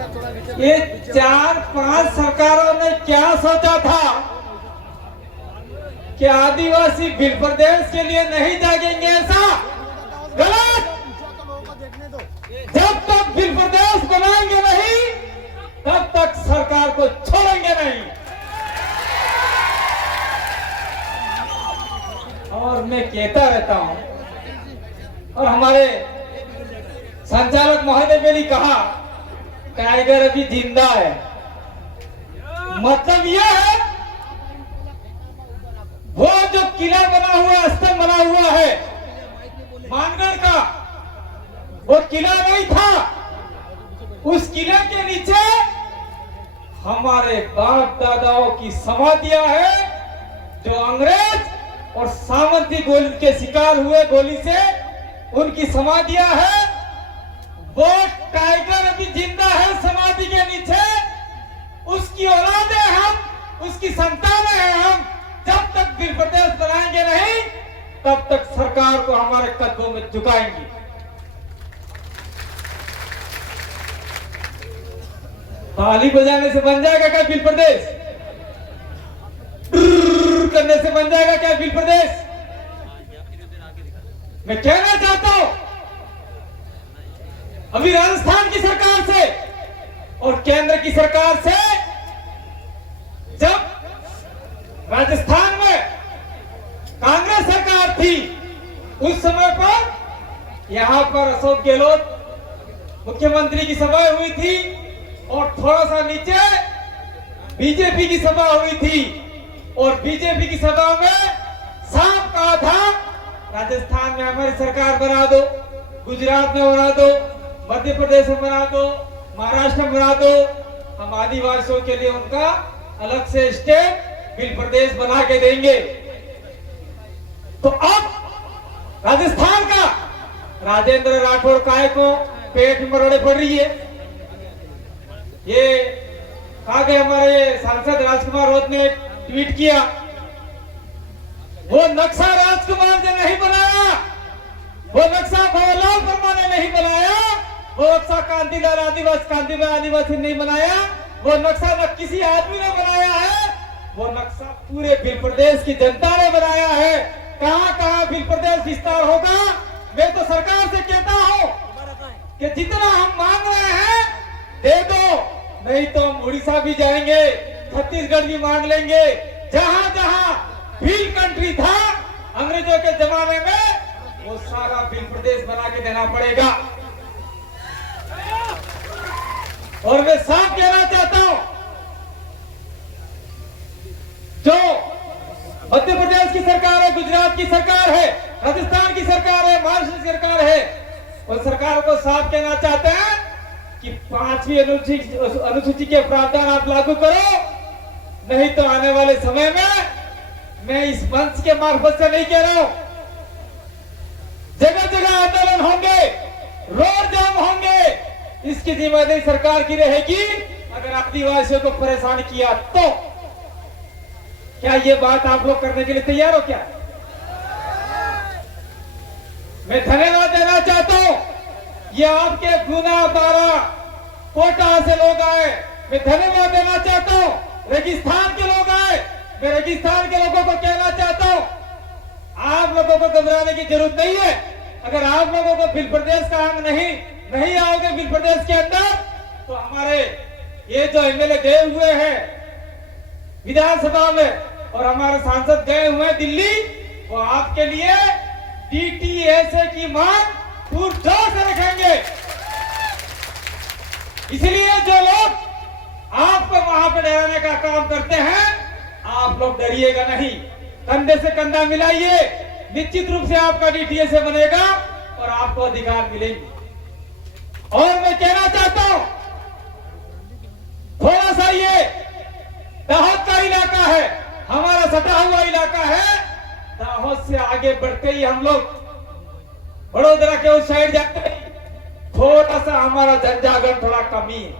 ये 4-5 सरकारों ने क्या सोचा था कि आदिवासी बिल प्रदेश के लिए नहीं जागेंगे, ऐसा गलत। जब तक बिल प्रदेश बनाएंगे नहीं तब तक सरकार को छोड़ेंगे नहीं। और मैं कहता रहता हूं, और हमारे संचालक महोदय ने भी कहा टाइगर अभी जिंदा है। मतलब यह है वो जो किला बना हुआ, स्तंभ बना हुआ है मानगढ़ का, वो किला नहीं था। उस किले के नीचे हमारे बाप दादाओं की समाधियां हैं, जो अंग्रेज और सामंती गोली के शिकार हुए, गोली से उनकी समाधियां हैं। वो टाइगर अभी जिंदा है समाधि के नीचे, उसकी औलादे हम, उसकी संतानें हैं हम। जब तक बिल प्रदेश बनाएंगे नहीं तब तक सरकार को हमारे कदमों में झुकाएंगे। ताली बजाने से बन जाएगा क्या बिल प्रदेश? करने से बन जाएगा क्या बिल प्रदेश? मैं कहना चाहता हूं, अभी राजस्थान की सरकार से और केंद्र की सरकार से, जब राजस्थान में कांग्रेस सरकार थी उस समय पर यहां पर अशोक गहलोत मुख्यमंत्री की सभा हुई थी और थोड़ा सा नीचे बीजेपी की सभा हुई थी। और बीजेपी की सभा में साफ कहा था राजस्थान में हमारी सरकार बना दो, गुजरात में बना दो, मध्य प्रदेश में बना दो, महाराष्ट्र में बना दो। हम आदिवासियों के लिए उनका अलग से स्टेट बिल प्रदेश बना के देंगे। तो अब राजस्थान का राजेंद्र राठौड़ काय को पेट में मरोड़े पड़ रही है। ये कहा गया, हमारे सांसद राजकुमार रोत ने ट्वीट किया, वो नक्शा राजकुमार ने नहीं बनाया, वो नक्शा भवरलाल वर्मा ने नहीं बनाया, वो नक्शा कांतिलाल आदिवासी नहीं बनाया, वो नक्शा न किसी आदमी ने बनाया है, वो नक्शा पूरे बिल प्रदेश की जनता ने बनाया है। कहां कहां बिल प्रदेश विस्तार होगा? मैं तो सरकार से कहता हूं कि जितना हम मांग रहे हैं दे दो, नहीं तो हम उड़ीसा भी जाएंगे, छत्तीसगढ़ भी मांग लेंगे। जहां जहां बिल कंट्री था अंग्रेजों के जमाने में, वो सारा बिल प्रदेश बना के देना पड़ेगा। और मैं साफ कहना चाहता हूं, जो मध्य प्रदेश की सरकार है, गुजरात की सरकार है, राजस्थान की सरकार है, महाराष्ट्र की सरकार है, उन सरकारों को साफ कहना चाहते हैं कि 5वीं अनुसूची के प्रावधान आप लागू करो, नहीं तो आने वाले समय में, मैं इस मंच के मार्फत से नहीं कह रहा हूं, जगह जगह आंदोलन होंगे, रोड जाम होंगे। इसकी जिम्मेदारी सरकार की रहेगी। अगर आदिवासियों को परेशान किया तो क्या ये बात आप लोग करने के लिए तैयार हो क्या? मैं धन्यवाद देना चाहता हूं, ये आपके गुना 12 कोटा से लोग आए, मैं धन्यवाद देना चाहता हूं। रेगिस्तान के लोग आए, मैं रेगिस्तान के लोगों को कहना चाहता हूं, आप लोगों को घबराने की जरूरत नहीं है। अगर आप लोगों को बिल प्रदेश का अंग नहीं आओगे बिल प्रदेश के अंदर, तो हमारे ये जो एमएलए गए हुए हैं विधानसभा में और हमारे सांसद गए हुए हैं दिल्ली, वो आपके लिए DTSA की मांग पुरजोर से रखेंगे। इसलिए जो लोग आपको वहां पर डराने का काम करते हैं, आप लोग डरिएगा नहीं, कंधे से कंधा मिलाइए। निश्चित रूप से आपका DTSA बनेगा और आपको अधिकार मिलेंगे। और मैं कहना चाहता हूं, थोड़ा सा ये दाहोद का इलाका है, हमारा सटा हुआ इलाका है। दाहोद से आगे बढ़ते ही हम लोग बड़ोदरा के उस साइड जाते ही थोड़ा सा हमारा जनजागरण थोड़ा कमी है।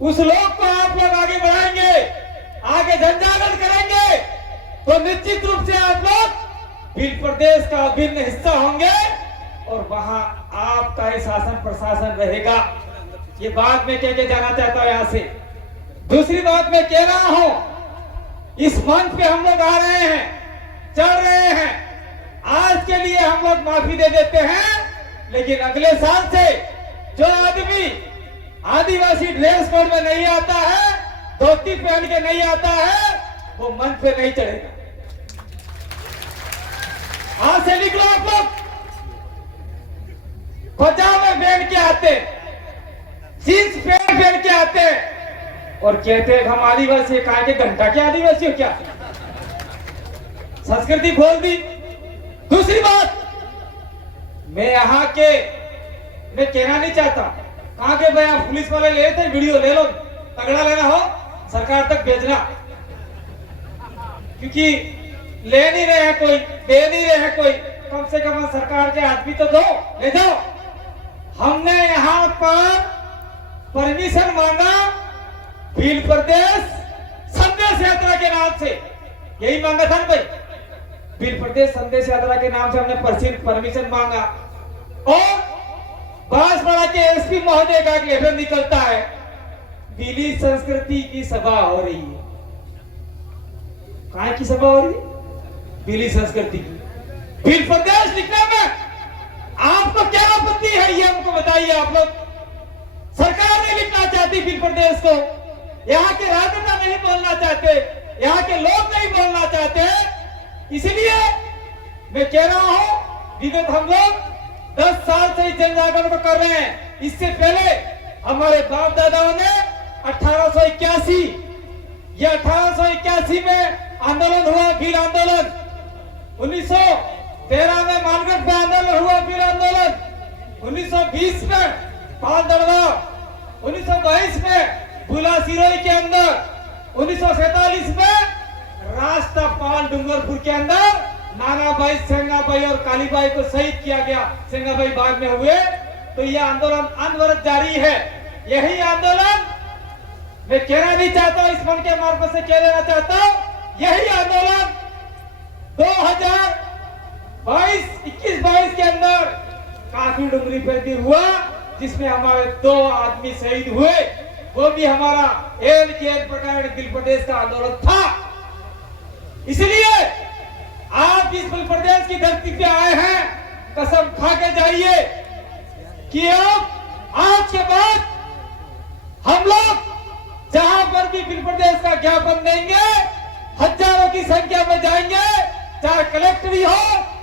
उस लोग को आप लोग आगे बढ़ाएंगे, आगे जनजागरण करेंगे, तो निश्चित रूप से आप लोग बिल प्रदेश का अभिन्न हिस्सा होंगे और वहां आपका ही शासन प्रशासन रहेगा। ये बात मैं कह के जाना चाहता हूं यहां से। दूसरी बात मैं कह रहा हूं, इस मंच पे हम लोग आ रहे हैं, चल रहे हैं, आज के लिए हम लोग माफी दे देते हैं, लेकिन अगले साल से जो आदमी आदिवासी ड्रेस कोड में नहीं आता है, धोती पहन के नहीं आता है, वो मंच पे नहीं चढ़ेगा। आज से लिख लो आप लोग, बचाव में पहन के आते, जींस पहन के आते और कहते हैं हम आदिवासी, कहा के घंटा के आदिवासी हो क्या? संस्कृति खोल दी। दूसरी बात, मैं यहाँ के मैं कहना नहीं चाहता, कहा के भाई आप पुलिस वाले ले थे, वीडियो ले लो, तगड़ा लेना हो सरकार तक भेजना, क्योंकि ले नहीं रहे हैं कोई, दे नहीं रहे हैं कोई, कम से कम सरकार के आदमी तो दो, ले जाओ। हमने यहाँ पर परमिशन मांगा भील प्रदेश संदेश यात्रा के नाम से, यही मांगा था ना भाई, भील प्रदेश संदेश यात्रा के नाम से हमने परमिशन मांगा। और बांसवाड़ा के एसपी महोदय का एक लेटर निकलता है, भीली संस्कृति की सभा हो रही है। कहाँ की सभा हो रही है? भीली संस्कृति की। भील प्रदेश लिखने में आपको क्या आपत्ति है, ये हमको बताइए आप लोग। सरकार नहीं लिखना चाहती भील प्रदेश को, यहाँ के राजनेता नहीं बोलना चाहते, यहाँ के लोग नहीं बोलना चाहते, इसलिए मैं कह रहा हूं, विगत हम लोग 10 साल से जन जागरण को कर रहे हैं। इससे पहले हमारे बाप दादाओं ने 1881 ये 1881 में आंदोलन हुआ, भील आंदोलन। 1913 में मानगढ़ पे आंदोलन हुआ, भील आंदोलन। 1920 में पाल दड़वा, 1922 में भूला सिरोही के अंदर, 1947 में राष्ट्रपाल डूंगरपुर के अंदर नानाभाई, सेंगाबाई और कालीबाई को शहीद किया गया। सेंगाबाई बाद में हुए। तो यह आंदोलन अनवरत जारी है। यही आंदोलन मैं कहना नहीं चाहता हूं, इस मन के मार्फत से कह देना चाहता हूं, यही आंदोलन 2021-22 के अंदर काफी डुंगरी पे भी हुआ, जिसमें हमारे 2 आदमी शहीद हुए। वो भी हमारा एल के एल प्रकार भील प्रदेश का आंदोलन था। इसलिए आप इस भील प्रदेश की धरती पे आए हैं, कसम खा के जाइए कि अब आज के बाद हम लोग जहां पर भी भील प्रदेश का ज्ञापन देंगे, हजारों की संख्या में जाएंगे, चाहे कलेक्टरी हो,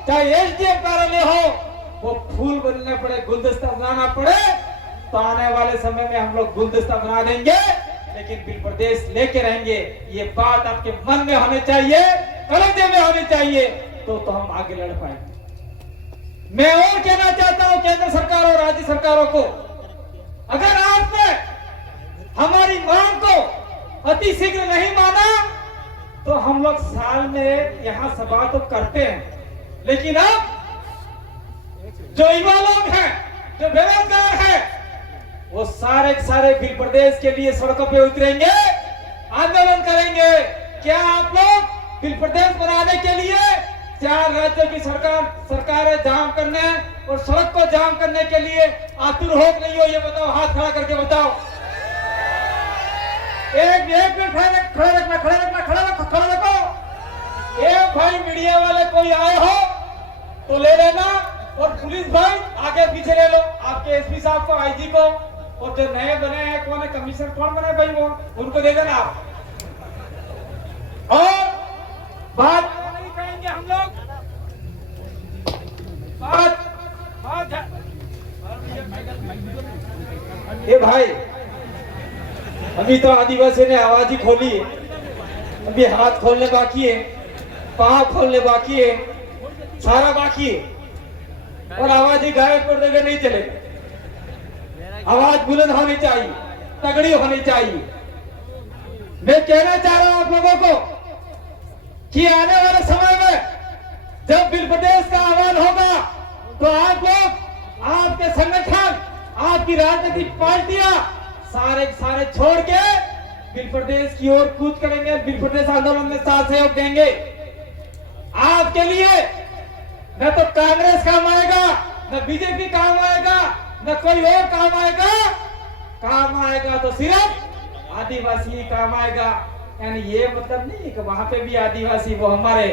चाहे एसडीएम कार्यालय हो, वो फूल बनने पड़े, गुलदस्ता बनाना पड़े, तो आने वाले समय में हम लोग गुलदस्ता बना देंगे, लेकिन भील प्रदेश लेके रहेंगे। ये बात आपके मन में होनी चाहिए, कलेजे में होनी चाहिए, तो हम आगे लड़ पाएंगे। मैं और कहना चाहता हूं केंद्र सरकार और राज्य सरकारों को, अगर आपने हमारी मांग को अति शीघ्र नहीं माना, तो हम लोग साल में यहां सभा तो करते हैं, लेकिन अब जो युवा लोग हैं, जो बेरोजगार हैं, वो सारे भील प्रदेश के लिए सड़कों पे उतरेंगे, आंदोलन करेंगे। क्या आप लोग भील प्रदेश बनाने के लिए 4 राज्यों की सरकारें जाम करने और सड़क को जाम करने के लिए आतुर हो कि नहीं हो, ये बताओ, हाथ खड़ा करके बताओ। एक मिनट खड़ा रखो। एक भाई मीडिया वाले कोई आए हो तो ले लेना, और पुलिस भाई आगे पीछे ले लो, आपके एसपी साहब को, आईजी को, और जो नए बने हैं, कौन है कमिश्नर, कौन बने भाई, वो उनको दे देना आप। और बात नहीं कहेंगे हम लोग, ये भाई अभी तो आदिवासी ने आवाज ही खोली है, अभी हाथ खोलने बाकी है, पांव खोलने बाकी है, सारा बाकी है, और आवाज ही गायब कर देगा नहीं चलेगा। आवाज बुलंद होनी चाहिए, तगड़ी होनी चाहिए। मैं कहना चाह रहा हूं आप लोगों को कि आने वाले समय में जब भील प्रदेश का आह्वान होगा, तो आप लोग, आपके संगठन, आपकी राजनीतिक पार्टियां सारे छोड़ के भील प्रदेश की ओर कूच करेंगे, भील प्रदेश आंदोलन में साथ सहयोग देंगे। आपके लिए न तो कांग्रेस काम आएगा, न बीजेपी काम आएगा, न कोई और काम आएगा। तो सिर्फ आदिवासी ही काम आएगा। यानी ये मतलब नहीं कि वहां पे भी आदिवासी वो हमारे।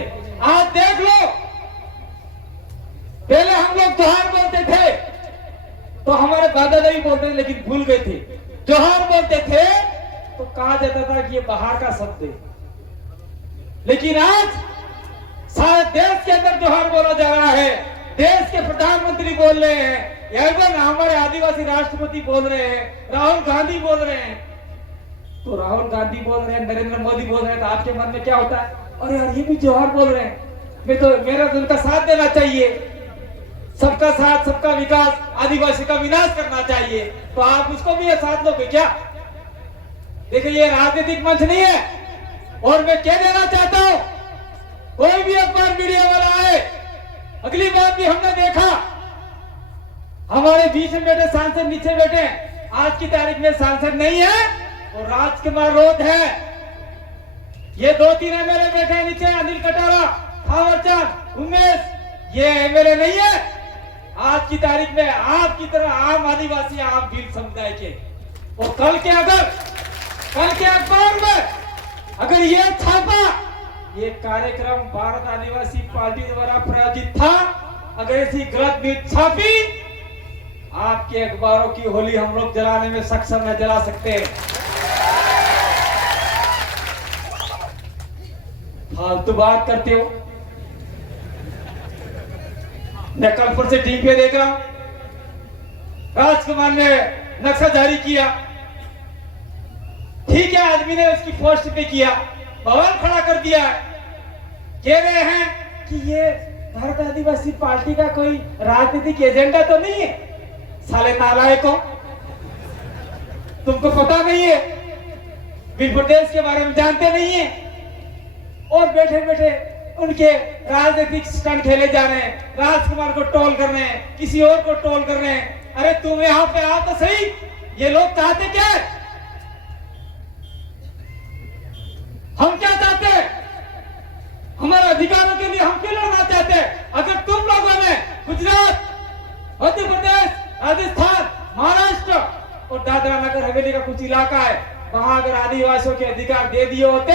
आज देख लो, पहले हम लोग जोहार बोलते थे तो हमारे दादा नहीं बोलते थे, लेकिन भूल गए थे। जोहार बोलते थे तो कहा जाता था कि ये बाहर का शब्द है, लेकिन आज सारे देश के अंदर जोहार बोला जा रहा है। देश के प्रधानमंत्री बोल रहे हैं, एवं हमारे आदिवासी राष्ट्रपति बोल रहे हैं, राहुल गांधी बोल रहे हैं। तो राहुल गांधी बोल रहे हैं, नरेंद्र मोदी बोल रहे हैं, तो आपके मन में क्या होता है? अरे यार ये भी जोहार बोल रहे हैं, मेरा तो उनका साथ देना चाहिए। सबका साथ सबका विकास, आदिवासी का विनाश करना चाहिए, तो आप उसको भी साथ लोगे क्या? देखिए ये राजनीतिक मंच नहीं है। और मैं कह देना चाहता हूं, कोई भी अखबार मीडिया वाला आए, अगली बार भी हमने देखा हमारे बीच में बैठे सांसद नीचे बैठे, आज की तारीख में सांसद नहीं है और राजकुमार रोध है। ये 2-3 एमएलए बैठे हैं नीचे, अनिल कटारा, थावरचंद, उमेश, ये एमएलए नहीं है। आज की तारीख में आपकी तरह आम आदिवासी, आम भील समुदाय के, और कल के अखबार में अगर ये छापा, ये कार्यक्रम भारत आदिवासी पार्टी द्वारा प्रायोजित था, अगर ऐसी गलत न्यूज छापी, आपके अखबारों की होली हम लोग जलाने में सक्षम न जला सकते। फालतू बात करते हो। मैं कल फिर से टीवी पे देख रहा हूं, राजकुमार ने नक्शा जारी किया, ठीक है, आदमी ने उसकी पोस्ट पे किया, बवाल खड़ा कर दिया। कह रहे हैं कि ये भारत आदिवासी पार्टी का कोई राजनीतिक एजेंडा तो नहीं है। साले नालायकों, तुमको पता नहीं है, बिल प्रदेश के बारे में जानते नहीं है, और बैठे बैठे उनके राजनीतिक स्टंट खेले जा रहे हैं। राजकुमार को टोल कर रहे हैं, किसी और को टोल कर रहे हैं। अरे तुम यहाँ पे आओ तो सही, ये लोग चाहते क्या है? हम क्या चाहते हैं? हमारे अधिकारों के लिए हम क्यों लड़ना चाहते हैं? अगर तुम लोगों ने गुजरात, मध्य प्रदेश, राजस्थान, महाराष्ट्र और दादरा नगर हवेली का कुछ इलाका है, वहां अगर आदिवासियों के अधिकार दे दिए होते